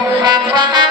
Hare Krishna Hare Krishna Krishna Krishna Hare